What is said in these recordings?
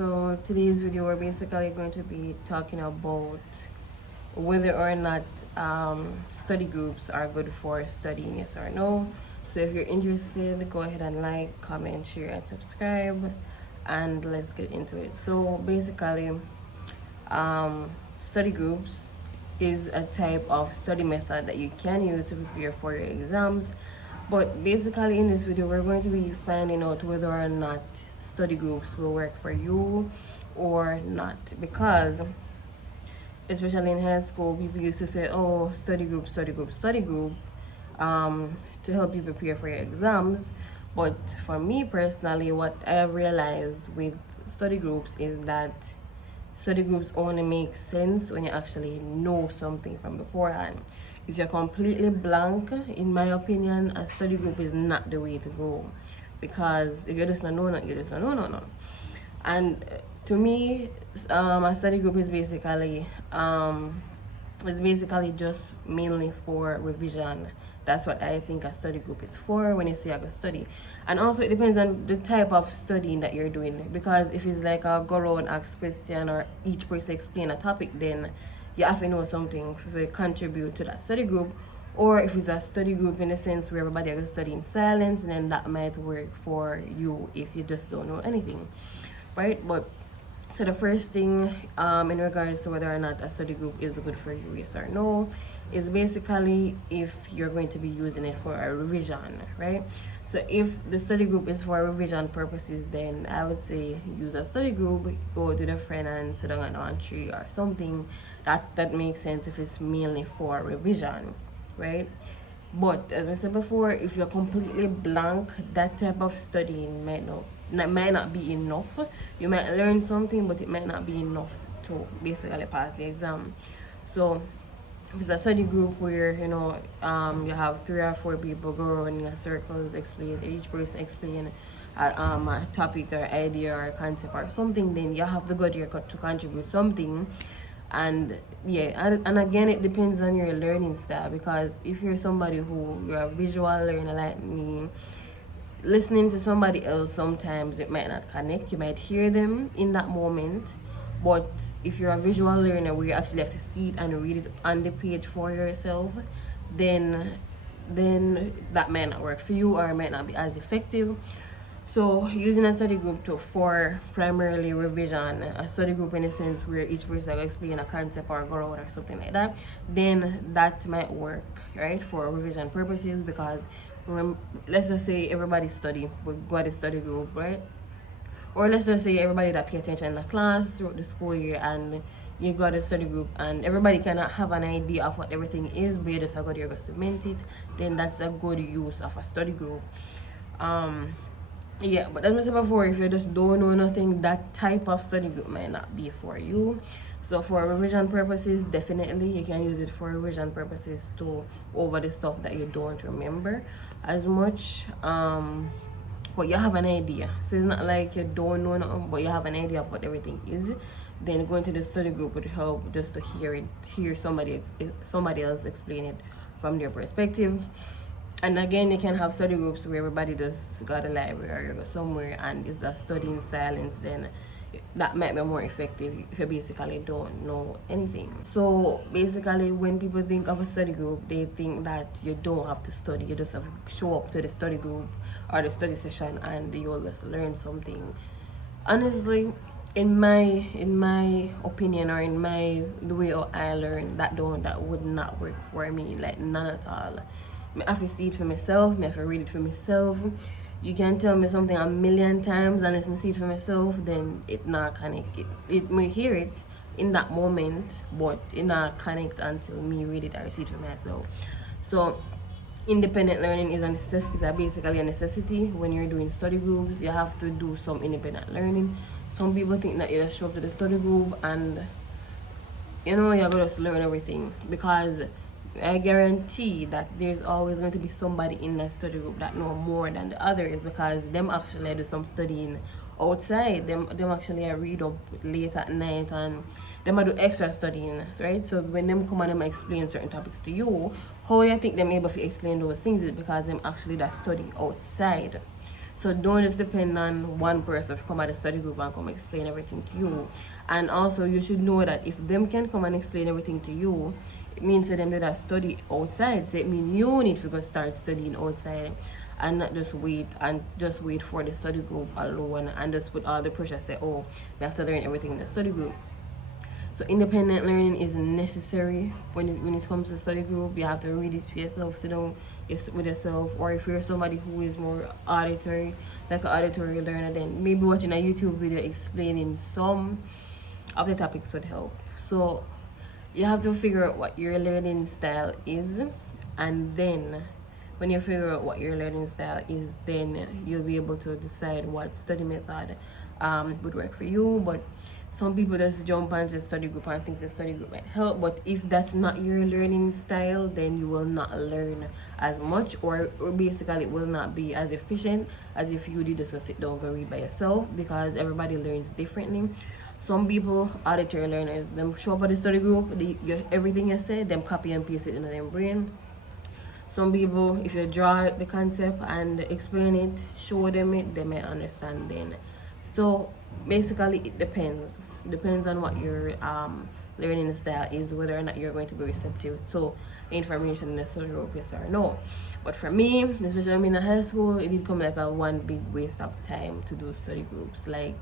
So today's video we're basically going to be talking about whether or not study groups are good for studying, yes or no. So if you're interested, go ahead and like, comment, share, and subscribe, and let's get into it. So basically, study groups is a type of study method that you can use to prepare for your exams. But basically in this video we're going to be finding out whether or not study groups will work for you or not, because especially in high school people used to say, oh, study group, study group, study group, to help you prepare for your exams. But for me personally, what I have realized with study groups is that study groups only make sense when you actually know something from beforehand. If you're completely blank, in my opinion, a study group is not the way to go, because if you just don't know nothing, you just don't know nothing. And to me, a study group is basically just mainly for revision. That's what I think a study group is for when you say I go study. And also it depends on the type of studying that you're doing, because if it's like a go around ask question or each person explain a topic, then you have to know something to contribute to that study group. Or if it's a study group in a sense where everybody is studying in silence, then that might work for you if you just don't know anything, right? But so the first thing, in regards to whether or not a study group is good for you, yes or no, is basically if you're going to be using it for a revision, right? So if the study group is for revision purposes, then I would say use a study group, go to the friend and sit down on tree or something. That makes sense if it's mainly for revision, right? But as I said before, if you're completely blank, that type of studying might not be enough. You might learn something, but it might not be enough to basically pass the exam. So if it's a study group where you have 3 or 4 people go around in a circles, explain, each person explain a topic or idea or concept or something, then you have the good year to contribute something. And yeah, and again, it depends on your learning style, because if you're somebody you're a visual learner like me, listening to somebody else, sometimes it might not connect. You might hear them in that moment, but if you're a visual learner where you actually have to see it and read it on the page for yourself, then that might not work for you, or it might not be as effective. So using a study group for primarily revision, a study group in a sense where each person will explain a concept or go out or something like that, then that might work, right, for revision purposes. Because let's just say everybody study, we got a study group, right? Or let's just say everybody that pay attention in the class throughout the school year, and you got a study group and everybody cannot have an idea of what everything is, but you just have got to cement it, then that's a good use of a study group. Yeah, but as I said before, if you just don't know nothing, that type of study group might not be for you. So for revision purposes, definitely you can use it for revision purposes to over the stuff that you don't remember as much, but you have an idea. So it's not like you don't know nothing, but you have an idea of what everything is. Then going to the study group would help just to hear somebody else explain it from their perspective. And again, you can have study groups where everybody just got a library or go somewhere and is just studying in silence. Then that might be more effective if you basically don't know anything. So basically, when people think of a study group, they think that you don't have to study, you just have to show up to the study group or the study session and you'll just learn something. Honestly, in my opinion, or in the way I learn, that would not work for me, like none at all. I have to see it for myself, I have to read it for myself. You can tell me something a million times, and if I see it for myself, then it not connect. It may hear it in that moment, but it not connect until me read it or see it for myself. So independent learning is basically a necessity. When you're doing study groups, you have to do some independent learning. Some people think that you just show up to the study group and you're going to learn everything, because I guarantee that there's always going to be somebody in that study group that know more than the others, because them actually do some studying outside. Them actually read up late at night, and them do extra studying, right? So when them come and them explain certain topics to you, how you think them able to explain those things is because them actually that study outside. So don't just depend on one person to come at the study group and come explain everything to you. And also you should know that if them can come and explain everything to you, it means that them that study outside. So it means you need to go start studying outside and not just wait for the study group alone and just put all the pressure, say, oh, we have to learn everything in the study group. So independent learning is necessary when it comes to study group. You have to read it for yourself, sit down with yourself, or if you're somebody who is more auditory, like an auditory learner, then maybe watching a YouTube video explaining some of the topics would help. So you have to figure out what your learning style is, and then when you figure out what your learning style is, then you'll be able to decide what study method would work for you. But some people just jump onto the study group and think the study group might help, but if that's not your learning style, then you will not learn as much, or basically it will not be as efficient as if you did just sit down and read by yourself, because everybody learns differently. Some people, auditory learners, them show up at the study group, everything you say, them copy and paste it in their brain. Some people, if you draw the concept and explain it, show them it, they may understand then. So basically it depends on what your learning style is, whether or not you're going to be receptive to information in the study group, yes or no. But for me, especially when I'm in high school, it did come like a one big waste of time to do study groups. Like,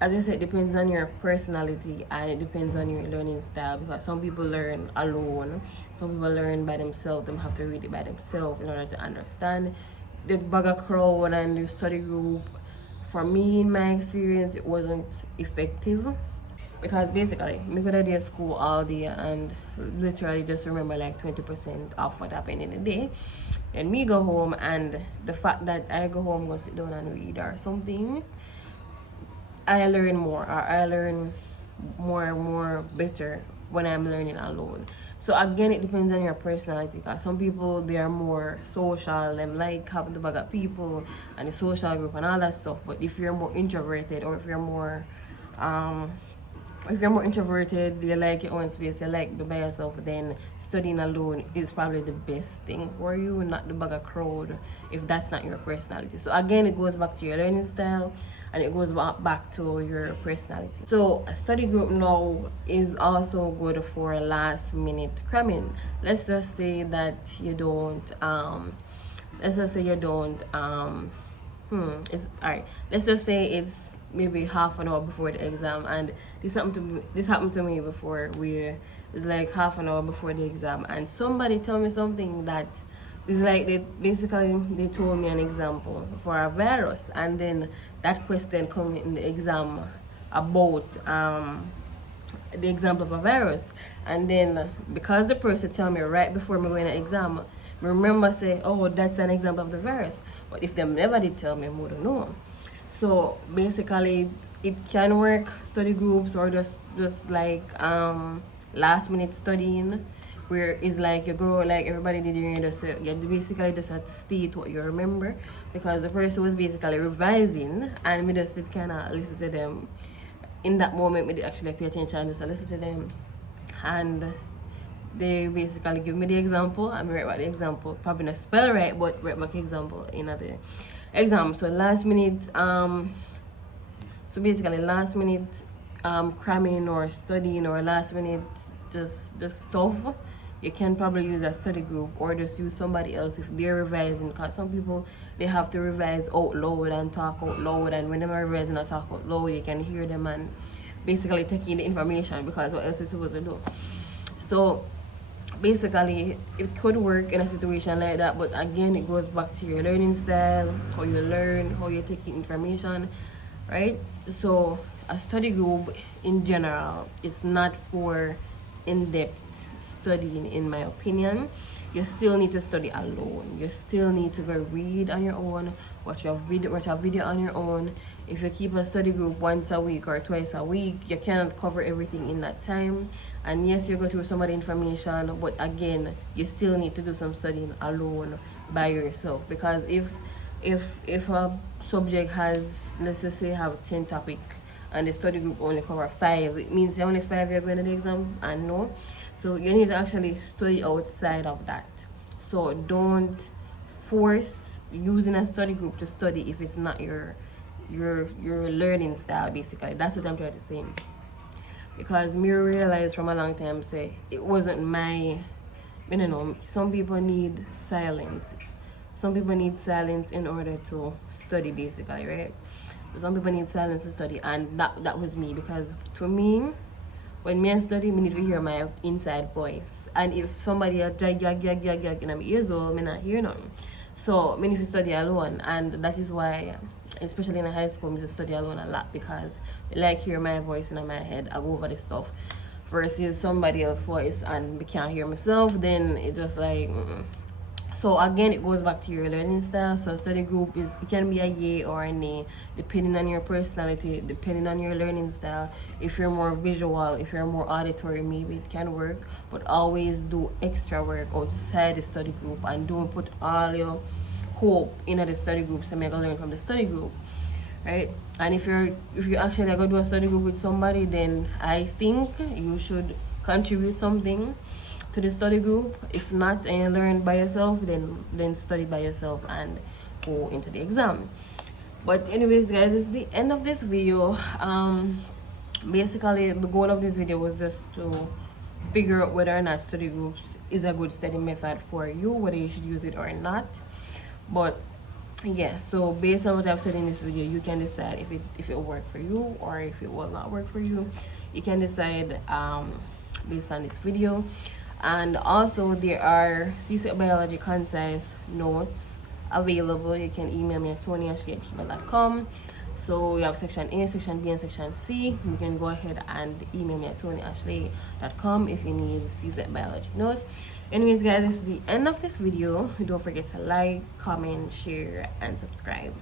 as I said, it depends on your personality and it depends on your learning style, because some people learn alone, some people learn by themselves, them have to read it by themselves in order to understand. The bag of crowd and the study group, for me, in my experience, it wasn't effective, because basically me could have did school all day and literally just remember like 20% of what happened in the day, and me go home, and the fact that I go home, go sit down and read or something, I learn more, or I learn more better when I'm learning alone. So again, it depends on your personality, because some people, they are more social, them like having the bag of people and the social group and all that stuff. But if you're more introverted, or if you're more introverted, you like your own space, you like to be by yourself, then studying alone is probably the best thing for you, not the bag of crowd, if that's not your personality. So again, it goes back to your learning style, and it goes back to your personality. So a study group now is also good for last minute cramming. Let's just say that you don't it's all right, let's just say it's maybe half an hour before the exam, and this happened to me before, where it's like half an hour before the exam, and somebody told me something that is like, they told me an example for a virus, and then that question come in the exam about the example of a virus, and then because the person tell me right before me going to exam, remember say, oh, that's an example of the virus. But if them never did tell me, I wouldn't know. So basically it can work, study groups, or just like last minute studying, where it's like you grow, like everybody did, you basically just have to state what you remember, because the person was basically revising, and me just did kind of listen to them in that moment. Me did actually pay attention and just listen to them, and they basically give me the example, and me write about the example, probably not spell right, but write back example in the exam. So last minute cramming or studying, or last minute just stuff, you can probably use a study group, or just use somebody else if they're revising, because some people, they have to revise out loud and talk out loud, and when they're revising and talk out loud, you can hear them and basically taking the information, because what else is supposed to do. So basically it could work in a situation like that, but again, it goes back to your learning style, how you learn, how you take information, right? So a study group in general, it's not for in-depth studying, in my opinion. You still need to study alone, you still need to go read on your own, watch a video on your own. If you keep a study group once a week or twice a week, you can't cover everything in that time. And yes, you go through some of the information, but again, you still need to do some studying alone by yourself, because if a subject has, let's just say, have 10 topic, and the study group only cover 5, it means only 5 you're going to the exam, and no. So you need to actually study outside of that. So don't force using a study group to study if it's not your learning style. Basically, that's what I'm trying to say. Because me realized from a long time, say it wasn't my, I don't know, some people need silence. Some people need silence in order to study, basically, right? Some people need silence to study, and that was me. Because to me, when me I study, me need to hear my inside voice. And if somebody a jag in my ears, or me not hear nothing. So me need to study alone, and that is why, especially in high school, me just study alone a lot, because I like hear my voice in my head. I go over this stuff versus somebody else's voice, and me can't hear myself. Then it just like. So again, it goes back to your learning style. So study group is, it can be a yay or a nay, depending on your personality, depending on your learning style. If you're more visual, if you're more auditory, maybe it can work. But always do extra work outside the study group, and don't put all your hope in the study group. So make a learn from the study group, right? And if you actually go do a study group with somebody, then I think you should contribute something to the study group. If not, and learn by yourself, then study by yourself and go into the exam. But anyways, guys, this is the end of this video. Basically the goal of this video was just to figure out whether or not study groups is a good study method for you, whether you should use it or not. But yeah, so based on what I've said in this video, you can decide if it will work for you or if it will not work for you. You can decide based on this video. And also there are CXC biology concise notes available. You can email me at tonyashley@gmail.com. So you have section A, section B, and section C. You can go ahead and email me at tonyashley.com if you need CXC biology notes. Anyways, guys, this is the end of this video. Don't forget to like, comment, share, and subscribe.